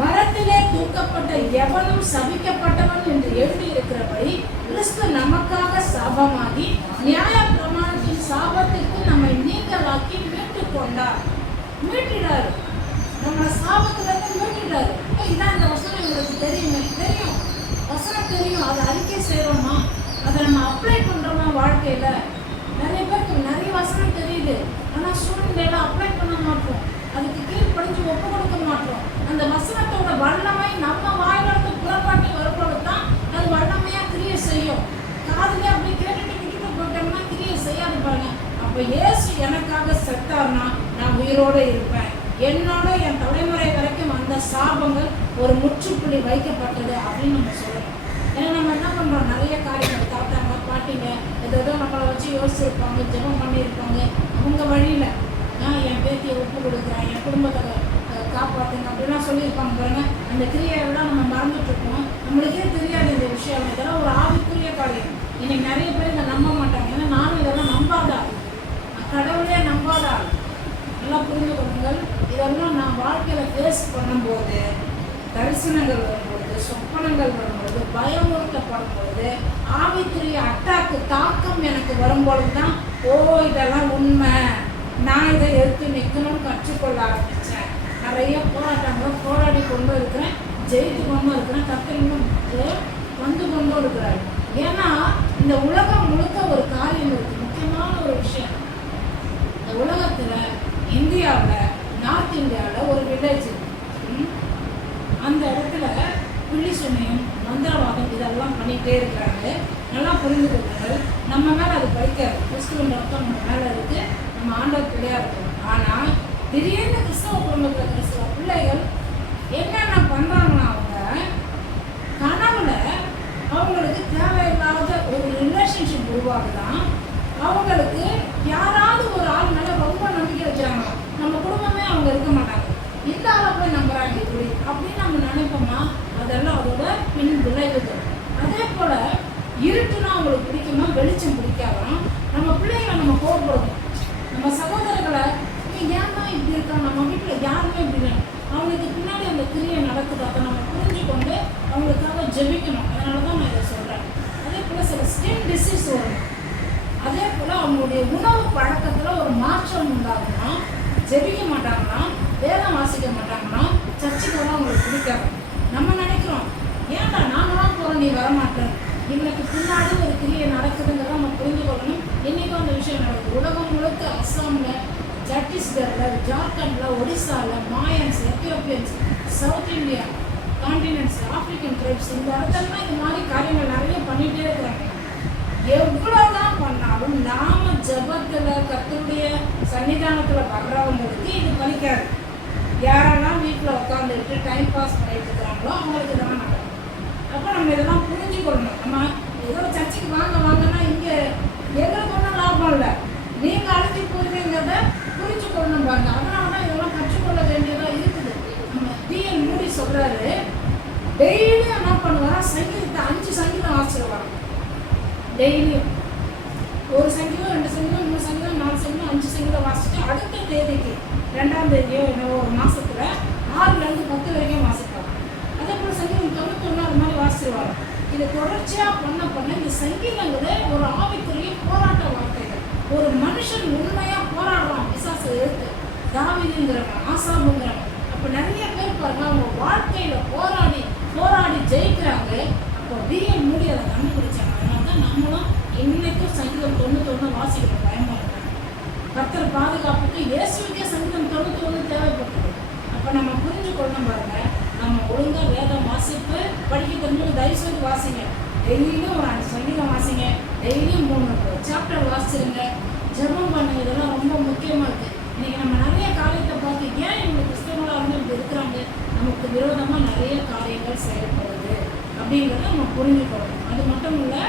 மரத்திலே தூக்கப்பட்ட எவனும் சபிக்கப்பட்டவன் என்று எழுதியிருக்கிறபடி கிறிஸ்து நமக்காக சாபமாகி நியாய பிரமாணத்தின் சாபத்திற்கு நம்மை நீங்களாக்கி மீட்டுக் கொண்டார். மீட்டிடாரு, நம்மளை சாபத்திலிருந்து மீட்டிடாரு. இதான் இந்த வசனம் எங்களுக்கு தெரியும், வசனம் தெரியும். அதை அறிக்கை செய்யறோமா, அதை நம்ம அப்ளை பண்றோமா வாழ்க்கையில? நிறைய பேருக்கு நிறைய வசனம் தெரியுது, ஆனா சூழ்நிலையில அப்ளை பண்ண மாட்டோம். அதுக்கு கீழ்ப்படிஞ்சு ஒப்பு கொடுக்க மாட்டோம். அந்த வசனத்தோட வல்லமை நம்ம வாயிலிருந்து புறப்பாட்டு வரும்போது தான் அது வல்லமையா கிரியை செய்யும். காதுல அப்படி கேட்டுட்டு விட்டுட்டு போட்டோம்னா கிரியை செய்யாது பாருங்க. அப்ப இயேசு எனக்காக செத்தார்னா நான் உயிரோட இருப்பேன். என்னோட என் தலைமுறை வரைக்கும் அந்த சாபங்கள் ஒரு முற்றுப்புள்ளி வைக்கப்பட்டது அப்படின்னு நம்ம சொல்லணும். ஏன்னா நம்ம என்ன பண்றோம், நிறைய காரியங்கள் தாத்தாங்க பாட்டிங்க ஏதோ நம்மளை வச்சு யோசிச்சிருப்பாங்க, ஜெபம் பண்ணியிருப்பாங்க. அவங்க வழியில நான் என் பேத்தியை ஒப்பு கொடுக்குறேன், என் குடும்பத்தை காப்பாற்றுங்க அப்படிலாம் சொல்லியிருப்பாங்க பாருங்க. அந்த கிரியையெல்லாம் நம்ம மறந்துட்டு இருக்கோம். நம்மளுக்கே தெரியாது இந்த விஷயம். இதெல்லாம் ஒரு ஆவிக்குரிய காரியம். இன்னைக்கு நிறைய பேர் இதை நம்ப மாட்டாங்க. ஏன்னா நானும் இதெல்லாம் நம்பாதா, கடவுளே நம்பாதா. நல்லா புரிந்து கொள்ளுங்கள். இதெல்லாம் நான் வாழ்க்கையில ஃபேஸ் பண்ணும்போது, தரிசனங்கள் வரும்போது, சொப்பனங்கள் வரும்போது, பயமுறுத்தப்படும் பொழுது, ஆவிக்குரிய அட்டாக்கு தாக்கம் எனக்கு வரும்பொழுது தான் இதெல்லாம் உண்மை, நான் இதை எடுத்து நிற்கணும்னு கற்றுக்கொள்ள ஆரம்பித்தேன். நிறைய போராட்டங்களை போராடி கொண்டு இருக்கிறேன், ஜெயித்து கொண்டு இருக்கிறேன், கத்திரிக்கும் வந்து கொண்டு இருக்கிறாரு. ஏன்னா இந்த உலகம் முழுக்க ஒரு காரியம் இருக்குது, முக்கியமான ஒரு விஷயம். இந்த உலகத்தில் இந்தியாவில், நார்த் இந்தியாவில் ஒரு வில்லேஜ் அந்த இடத்துல புள்ளி சுமையும் மந்திரவாதம் இதெல்லாம் பண்ணிகிட்டே இருக்கிறாங்க. நல்லா புரிந்து கொள்ளுங்கள். நம்ம மேலே அது படிக்காது. கிறிஸ்துவின் ரத்தம் நம்ம மேலே இருக்குது, நம்ம ஆண்டவர் பிள்ளையாக இருக்கும். ஆனால் திடீர்னு கிறிஸ்தவ குடும்பத்தில் கிறிஸ்தவ பிள்ளைகள் என்னென்ன பண்ணுறாங்கன்னா, அவங்க கனவுல அவங்களுக்கு தேவையில்லாத ஒரு ரிலேஷன்ஷிப் உருவாகுதான். அவங்களுக்கு யாராவது ஒரு ஆள் மேலே ரொம்ப நம்பிக்கை வச்சுறாங்க. நம்ம குடும்பமே அவங்க இருக்க மாட்டாங்க, இந்த ஆளை போய் நம்புறாங்க இப்படி அப்படின்னு நம்ம நினைப்போமா? அதெல்லாம் அதோட பின் விளைவுகள். அதே போல இருட்டுனா அவங்களுக்கு பிடிக்குமா, வெளிச்சம் பிடிக்காதான். நம்ம பிள்ளைங்களை நம்ம கோபப்படுவோம். நம்ம சகோதரர்களை ஏன்னா இப்படி இருக்கா, நம்ம வீட்டில் யாருமே இப்படி இல்லை, அவங்களுக்கு பின்னாடி அந்த கிரியை நடக்குது. அதை நம்ம புரிஞ்சு கொண்டு அவங்களுக்காக ஜெபிக்கணும். அதனால தான் நான் இதை சொல்கிறேன். அதே போல் சில ஸ்கின் டிசீஸ் வரும். அதே போல் அவங்களுடைய உணவு பழக்கத்தில் ஒரு மாற்றம் உண்டாகும்னா, ஜெபிக்க மாட்டாங்கன்னா, வேதம் வாசிக்க மாட்டாங்கன்னா, சர்ச்சுக்கு வர அவங்களுக்கு பிடிக்காது. நம்ம நினைக்கிறோம், ஏன்டா நாங்களாம் போகிறோம் நீ வரமாட்டேன். இவனுக்கு பின்னாடி ஒரு கிரியை நடக்குதுங்கிறத நம்ம புரிந்து கொள்ளணும். இன்றைக்கும் அந்த விஷயம் நடக்குது. உலகம் முழுக்க அஸ்ஸாமில், சத்தீஸ்கரில், ஜார்க்கண்டில், ஒடிசாவில், Mayans, Ethiopians, south India continents, African tribes, இந்த இடத்துலலாம் இந்த மாதிரி காரியங்கள் நிறைய பண்ணிகிட்டே இருக்கிறாங்க. எவ்வளோதான் பண்ணாலும் நாம ஜபத்தில் கர்த்தருடைய சன்னிதானத்தில் வர்றவங்களுக்கு இது பலிக்காது. யாரெல்லாம் வீட்டில் உட்காந்துட்டு டைம் பாஸ் பண்ணிட்டு இருக்கிறாங்களோ அவங்களுக்கு இதெல்லாம் நடக்கும். அப்போ நம்ம இதெல்லாம் புரிஞ்சுக்கொள்ளணும். நம்ம ஏதோ சர்ச்சுக்கு வாங்கன்னா இங்கே எங்களுக்கு ஒன்றும் லாபம் இல்லை, நீங்கள் அழைச்சி போகிறீங்கிறத புரிஞ்சுக்கொள்ளணும் பாருங்க. அதனால தான் சொல்றாரு, டெய்லியும் என்ன பண்ணுவாரா, சங்கீதத்தை 5 சங்கீதம் வாசிச்சிருவாராம். டெய்லியும் ஒரு சங்கீதம், 2 சங்கீதம், 3 சங்கீதம், 4 சங்கீதம், 5 சங்கீதம் வாசிச்சுட்டு அடுத்த தேதிக்கு 2ஆம் தேதியோ என்னவோ ஒரு மாசத்துல 6லேருந்து 10 வரைக்கும் வாசிப்பாங்க. அதே போல சங்கீதம் 91 அது மாதிரி வாசிச்சிருவாங்க. இதை தொடர்ச்சியா பண்ண இந்த சங்கீதங்களே ஒரு ஆவிக்குரிய போராட்ட வார்த்தைகள். ஒரு மனுஷன் உண்மையா போராடுறான் பிசாசை எதிர்த்து, தாவீதுங்கிறவன், ஆசாபுங்கிறவன். அப்ப நிறைய பேர் பாருங்க, அவங்க வாழ்க்கையில போராடி ஜெயிக்கிறாங்க. அப்போ பிஎம் மூடி அதை கண்டுபிடிச்சாங்க. அதனாலதான் நம்மளும் இன்னைக்கும் சங்கீதம் 91 வாசிக்கிறோம். பயமா இருக்காங்க. கர்த்தர் பாதுகாப்புக்கு இயேசுக்கே சங்கீதம் 91 தேவைப்பட்டது. அப்ப நம்ம புரிஞ்சுக்கொள்ளணும் பாருங்க, நம்ம ஒழுங்கா வேதம் வாசிப்பு படிக்க தெரிஞ்சு தயவு செய்து வாசிங்க. டெய்லியும் ஒரு 5 சங்கீதம் வாசிங்க. டெய்லியும் 3 சாப்டர் வாசிச்சிருங்க. ஜெபம் பண்ணுங்க. இதெல்லாம் ரொம்ப முக்கியமா இருக்கு. இன்னைக்கு நம்ம நிறைய காரியத்தை பார்த்து ஏன் இவங்க கிறிஸ்தவங்களா இருந்து இப்படி இருக்கிறாங்க, நமக்கு விரோதமா நிறைய காரியங்கள் செயல்படுது அப்படிங்கிறத நம்ம புரிஞ்சுக்கணும். அது மட்டும் இல்லை,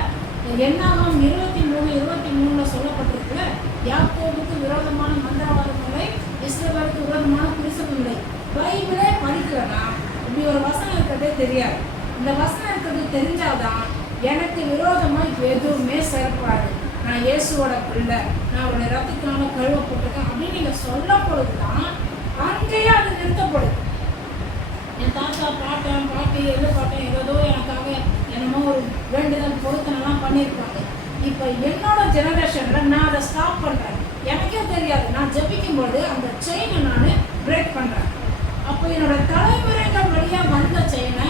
என்னாகும் 23:23 சொல்லப்பட்டிருக்குல, யாக்கோபுக்கு விரோதமான மந்திரவாதங்களை, இஸ்ரவேலுக்கு விரோதமான புரிசகங்களை. பைபிளே படிக்கலன்னா இப்படி ஒரு வசனம் இருக்கிறதே தெரியாது. இந்த வசனம் இருக்கிறது தெரிஞ்சாதான் எனக்கு விரோதமா எதுவுமே செயல்படாது. நான் இயேசுவோட பிள்ளை, நான் அவருடைய ரத்தத்தினால கழுவப்பட்டிருக்கேன் அப்படின்னு நீங்க சொல்ல பொழுதுதான் அங்கேயே அது நிறுத்தப்படுது. என் தாத்தா பாட்டி எது பாட்டேன் ஏதோ எனக்காக என்னமோ ஒரு வேண்டுதல் பொருத்தனெல்லாம் பண்ணியிருப்பாங்க. இப்போ என்னோட ஜெனரேஷன்ல நான் அதை ஸ்டாப் பண்றேன். எனக்கே தெரியாது, நான் ஜெபிக்கும்போது அந்த செயினை நான் பிரேக் பண்றேன். அப்போ என்னோட தலைமுறைகள் வழியா வந்த செயினை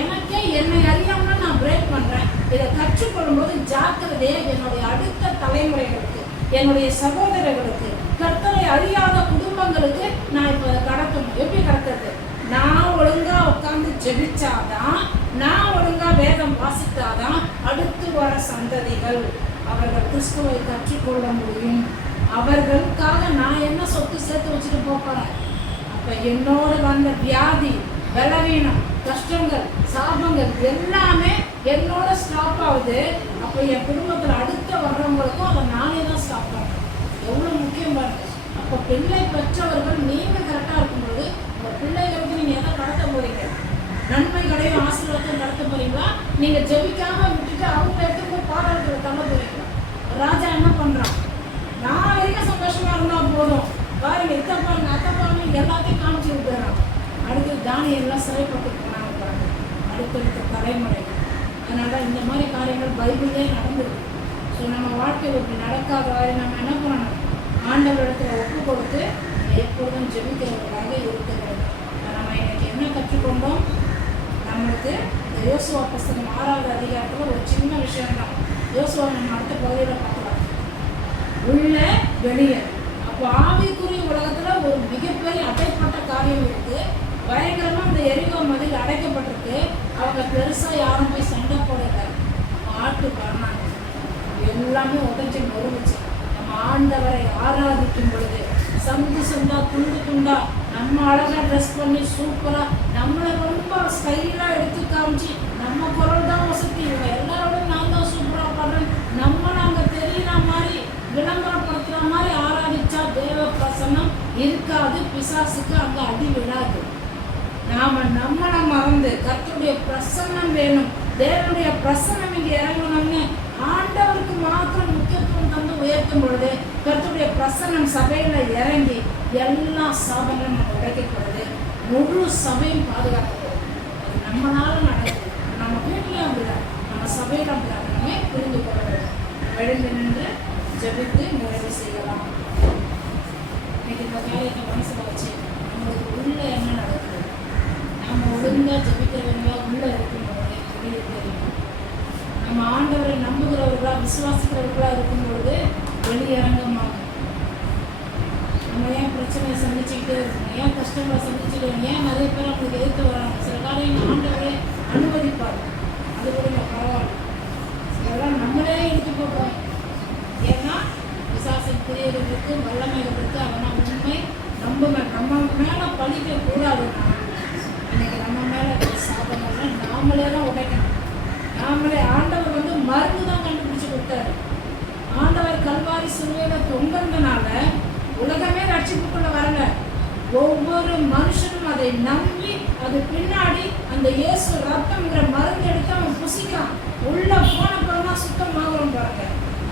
எனக்கே என்னை அறியாமல் நான் பிரேக் பண்றேன். இதை கற்றுக்கொள்ளும் போது ஜாக்கிரதையா என்னுடைய அடுத்த தலைமுறைகளுக்கு, என்னுடைய சகோதரர்களுக்கு, கர்த்தரை அறியாத குடும்பங்களுக்கு நான் இப்போ அதை கடத்தணும். எப்படி கடத்துறது? நான் ஒழுங்கா உட்கார்ந்து ஜெபிச்சாதான், நான் ஒழுங்கா வேதம் வாசித்தாதான் அடுத்து வர சந்ததிகள் அவர்கள் கிறிஸ்துவை கற்றுக்கொள்ள முடியும். அவர்களுக்காக நான் என்ன சொத்து சேர்த்து வச்சுட்டு போறேன்? அப்ப என்னோட வந்த வியாதி, பலவீனம், கஷ்டங்கள், சாபங்கள் எல்லாமே என்னோட ஸ்டாப் ஆகுது. அப்போ என் குடும்பத்தில் அடுத்த வர்றவங்களுக்கும் அதை நானே தான் ஸ்டாப் பண்ணுறேன். எவ்வளோ முக்கியம் பாருங்க. அப்போ பிள்ளை பெற்றவர்கள் நீங்கள் கரெக்டாக இருக்கும்போது உங்கள் பிள்ளைகளுக்கு நீங்கள் எதை கடத்த போறீங்க? நன்மைகளையும் ஆசீர்வாதத்தையும் கடத்த போறீங்களா? நீங்கள் ஜெபிக்காம விட்டுட்டு அவங்க எடுத்து பாராட்டுகளை தள்ள போறீங்களா? ராஜா என்ன பண்ணுறான்? நான் வரைக்கும் சந்தோஷமா இருந்தா போதும், பாருங்க இத்தப்பாங்க அத்தப்பாங்க எல்லாத்தையும் காமிச்சு விட்டுறான். அடுத்து தானியெல்லாம் சிறைப்பட்டு போனாங்க பாருங்க, அடுத்தடுத்த தலைமுறை. அதனால இந்த மாதிரி காரியங்கள் பைபிளே நடந்துருக்கு. ஸோ நம்ம வாழ்க்கையில் இப்படி நடக்காத வரை நம்ம என்ன பண்ணணும்? ஆண்டவரிடத்துல ஒப்பு கொடுத்து எப்பொழுதும் ஜெபிக்கிறவர்களாக இருக்கிறது. நம்ம இன்னைக்கு என்ன கற்றுக்கொண்டோம்? நம்மளுக்கு யோசுவா புஸ்தகம் 6வது அதிகாரத்தில் ஒரு சின்ன விஷயம்தான். யோசுவா நம்ம அடுத்த பகுதியில் பார்க்கலாம். உள்ள வெளியே. அப்போ ஆவிக்குரிய உலகத்துல ஒரு மிகப்பெரிய அடைப்பட்ட காரியம் இருக்கு. பயங்கரமா அந்த எரிகோ மதில் அடைக்கப்பட்டிருக்கு. அவங்க பெருசா யாரும் போய் சண்டை போடல, பாட்டு பாடினாங்க, எல்லாமே உதச்சி நொறுங்குச்சு. நம்ம ஆண்டவரை ஆராதிக்கும் பொழுது சந்து சந்தா துண்டு துண்டா நம்ம அழகா ட்ரெஸ் பண்ணி சூப்பரா நம்மளை ரொம்ப ஸ்டைலா எடுத்து காமிச்சு நம்ம குரல் தான் வசதி, இவங்க எல்லாரோட நான் தான் சூப்பரா பாடுறேன், நாங்க தெரியுற மாதிரி விளம்பரப்படுத்துற மாதிரி ஆராதிச்சா தேவ பிரசன்னம் இருக்காது. பிசாசுக்கு அங்க அடி விடாது. நம்மளை மறந்து கர்த்தருடைய பிரசன்னம் வேணும், தேவனுடைய பிரசன்னம் இங்க இறங்கணும்னு ஆண்டவருக்கு மாத்திரம் முக்கியத்துவம் தந்து உயர்த்தும் பொழுது கர்த்தருடைய பிரசன்னம் சபையில இறங்கி எல்லா சாபங்களும் நம்ம உடைக்கப்படுது. முழு சபையும் பாதுகாக்கப்படுது. அது நம்மளால நடக்குது. நம்ம வீட்டிலையும் அப்படிதான், நம்ம சபையில அப்படிதான். நம்ம புரிந்து கொள்ள வேண்டும். எழுந்து நின்று ஜெபித்து நிறைவு செய்யலாம். இன்னைக்கு இந்த காரியத்தை மனசுல வச்சு நம்மளுக்கு உள்ள என்ன நடக்குது, நம்ம ஒழுங்கா ஜெபிக்கிறவங்களா உள்ள இருக்கும்போது வெளியே தெரியும். நம்ம ஆண்டவரை நம்புகிறவர்களா விசுவாசிக்கிறவர்களா இருக்கும்பொழுது வெளியரங்கமாகும். நம்ம ஏன் பிரச்சனையை சந்திச்சுக்கிட்டே இருக்கணும்? ஏன் கஷ்டங்களை சந்திச்சுட்டு? ஏன் நிறைய பேர் அவங்களுக்கு எதிர்த்து வராங்க? சில காரியங்கள் ஆண்டவரே அனுமதிப்பார். அது கூட பரவாயில்ல. சிலதான் நம்மளே எடுத்து போகிறோம். ஏன்னா விசுவாசம் புரியறதுக்கு வல்லமைகளுக்கு அவனா உண்மை நம்ம மேலே பழிக்க கூடாதுன்னா இன்னைக்கு நம்ம மேலே சாதனை நாமளே தான் உடைக்கணும். நாமளே ஆண்டவர் மருந்து தான் கண்டுபிடிச்சு கொடுத்தாரு. ஆண்டவர் கல்வாரி சிலுவையில தொங்கறதுனால உலகமே ரட்சிப்புக்குள்ள வரல. ஒவ்வொரு மனுஷனும் அதை நம்பி அது பின்னாடி அந்த இயேசு ரத்தம்ங்கிற மருந்து எடுத்து அவன் புசிக்கிறான். உள்ள போன பிறகுதான் சுத்தமாகிறோம் பாருங்க.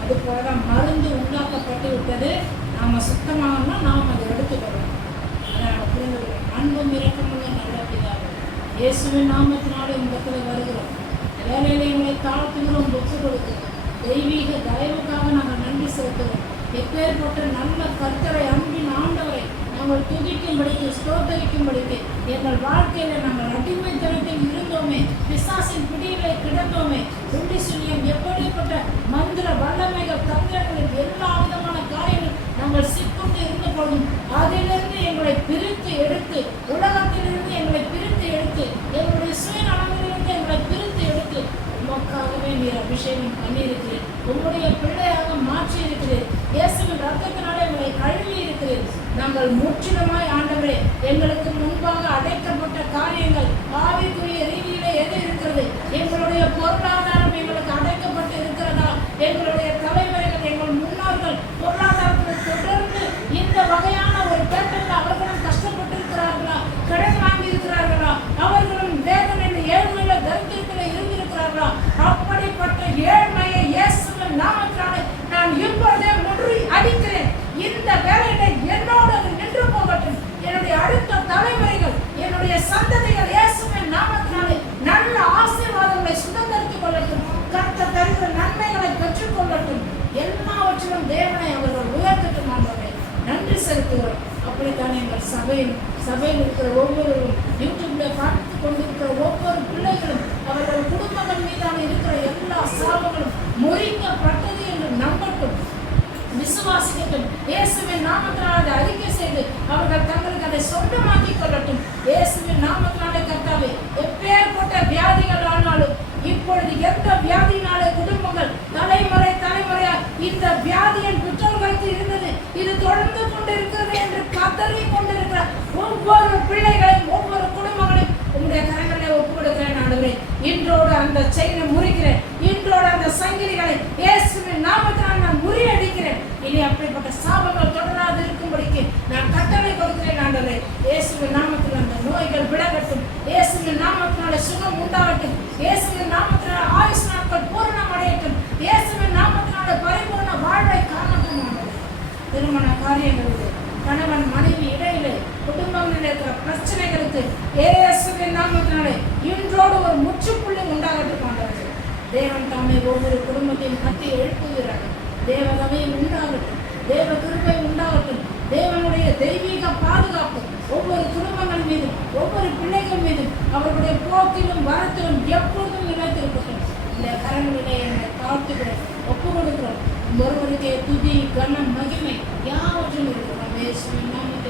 அது போலதான் மருந்து உண்டாக்கப்பட்டு விட்டது. நாம சுத்தமாகணும்னா நாம் அதை எடுத்துக்கிறோம். அதனால புரிந்துக்கிறோம். அன்பும் இரக்கமுள்ள நல்ல பிதாவே, இயேசுவின் நாமத்தினாலே உங்கள் வருகிறோம். வேலையில எங்களை தாழ்த்துகிறோம், ஒப்பு கொடுக்கிறோம். தெய்வீக தயவுக்காக நாங்கள் நன்றி செலுத்துகிறோம். எப்பேற்பட்ட நல்ல கர்த்தரை, அன்பின் ஆண்டவரை நாங்கள் துதிக்கும்படிக்கு, ஸ்தோத்தரிக்கும்படிக்கு எங்கள் வாழ்க்கையில நாங்கள் அடிமைத்தனத்தில் இருந்தோமே, பிசாசின் பிடியிலே கிடந்தோமே, உண்டி சுனியம் எப்படிப்பட்ட மந்திர வல்லமைகள், தந்திரங்களில் எல்லா விதமான காரியங்கள் நாங்கள் சிக்கொண்டு இருந்த பொழுதும் அதிலிருந்து எங்களை பிரித்து எடுத்து, உலகத்திலிருந்து எங்களை பிரித்து எடுத்து, எங்களுடைய சுயநலங்களிலிருந்து எங்களை பிரித்து எடுத்து உமக்காகவே நீர் அபிஷேகம் பண்ணியிருக்கிறேன். உங்களுடைய பிள்ளையாக மாற்றி இருக்கிறேன். இயேசுவின் ரத்தத்தினாலே எங்களை கழுவி இருக்கிறேன். நாங்கள் முற்றிலுமாய் ஆண்டவரே, எங்களுக்கு முன்பாக அடைக்கப்பட்ட காரியங்கள் ஆவிக்குரிய ரீதியிலே எது இருக்கிறது? எங்களுடைய பொருளாதாரம் எங்களுக்கு அடைக்கப்பட்டு இருக்கிறதா? எங்களுடைய தலைவர்கள், எங்கள் முன்னோர்கள் பொருளாதாரத்தில் தொடர்ந்து இந்த வகையான ஒரு பேட்டர்ல அவர்களும் கஷ்டப்பட்டு இருக்கிறார்களா? கடன் வாங்கி இருக்கிறார்களா? அவர்களும் வேதனையில் ஏழ்மையில தரித்திரத்தில் இருந்திருக்கிறார்களா? அப்படிப்பட்ட ஏழ்மையை இயேசுவின் நாமத்தினாலே நான் இப்பொழுதே முற்றி அடிக்கிறேன். இந்த வேலையில என்னோடு நின்று போகட்டும். என்னுடைய அடுத்த தலைமுறைகள், என்னுடைய சந்ததிகள் இயேசுவின் நாமத்தினாலே நல்ல ஆசீர்வாதங்களை சுதந்திரித்துக் கொள்ளட்டும். கர்த்தர் தருகிற நன்மைகளை பெற்றுக் கொள்ளட்டும். எல்லாவற்றிலும் தேவனை அவர்கள் உயர்த்தட்டும். ஆண்டவரே, நன்றி செலுத்துகிறோம். அப்படித்தான் எங்கள் சபையில் இருக்கிற ஒவ்வொருவரும், யூடியூப்ல பார்த்து கொண்டிருக்கிற ஒவ்வொரு பிள்ளைகளும், அவர்கள் குடும்பங்கள் மீதான இருக்கிற எல்லா சாபங்களும் முறிக்கப்பட்டது என்று நம்பட்டும், விசுவாசிக்கட்டும். இயேசுவின் நாமத்தினால் அதை அறிக்கை செய்து அவர்கள் தங்களுக்கு அதை சொந்தமாக்கிக் கொள்ளட்டும். இயேசுவின் நாமத்தினாலே கர்த்தாவே, எப்பேற்பட்ட வியாதிகள் ஆனாலும், இப்பொழுது எந்த வியாதியினாலே குடும்பங்கள் தலைமுறையா இந்த வியாதியின் பெற்றோர்களுக்கு இருந்தது, இது தொடர்ந்து கொண்டிருக்கிறது என்று கதறி கொண்டிருக்கிற ஒவ்வொரு பிள்ளைகளையும், ஒவ்வொரு குடும்பங்களையும் உங்களுடைய கரங்களை ஒப்புக் கொடுக்கிறேன். ஆண்டவரே, இன்றோடு அந்த செயினை முறிக்கிறேன். இன்றோடு அந்த சங்கிலிகளை இயேசுவின் நாமத்தினால் நான் முறியடிக்கிறேன். இனி அப்படிப்பட்ட சாபங்கள் தொடராது இருக்கும்படிக்கு நான் கட்டளை கொடுக்கிறேன். ஆண்டவரே, இயேசுவின் நாமத்தில் அந்த நோய்கள் விலகட்டும். இயேசுவின் நாமத்தினால சுகம் உண்டாகட்டும். இயேசுவின் நாமத்தினால ஆயுஷ் நாட்கள் பூரணம் அடையட்டும். இயேசுவின் நாமத்தினால பரிபூர்ண வாழ்வை காணட்டும். ஆண்டவரே, திருமண காரியங்களுக்கு, கணவன் மனைவி இடையிலே, குடும்பங்களில் இருக்கிற பிரச்சனைகளுக்கு இயேசுவின் நாமத்தினாலே இன்றோடு ஒரு முற்றுப்புள்ளி உண்டாகட்டும். ஆண்டவரே, தேவன் தாமே ஒவ்வொரு குடும்பத்தையும் கட்டி எழுப்புகிறார். தேவதமையும் உண்டாகட்டும். தேவ கிருபை உண்டாகட்டும். தேவனுடைய தெய்வீக பாதுகாப்பு ஒவ்வொரு குடும்பங்கள் மீதும், ஒவ்வொரு பிள்ளைகள் மீதும், அவர்களுடைய போக்கிலும் வரத்திலும் எப்பொழுதும் நிலைத்திருக்கட்டும். இந்த கரங்களிலே என்னை தாழ்த்துகிறோம், ஒப்பு கொடுக்கிறோம். ஒருவருடைய துதி, கனம், மகிமை யாவற்றும் இருக்கிறோம். இயேசுவின் நாமத்தில்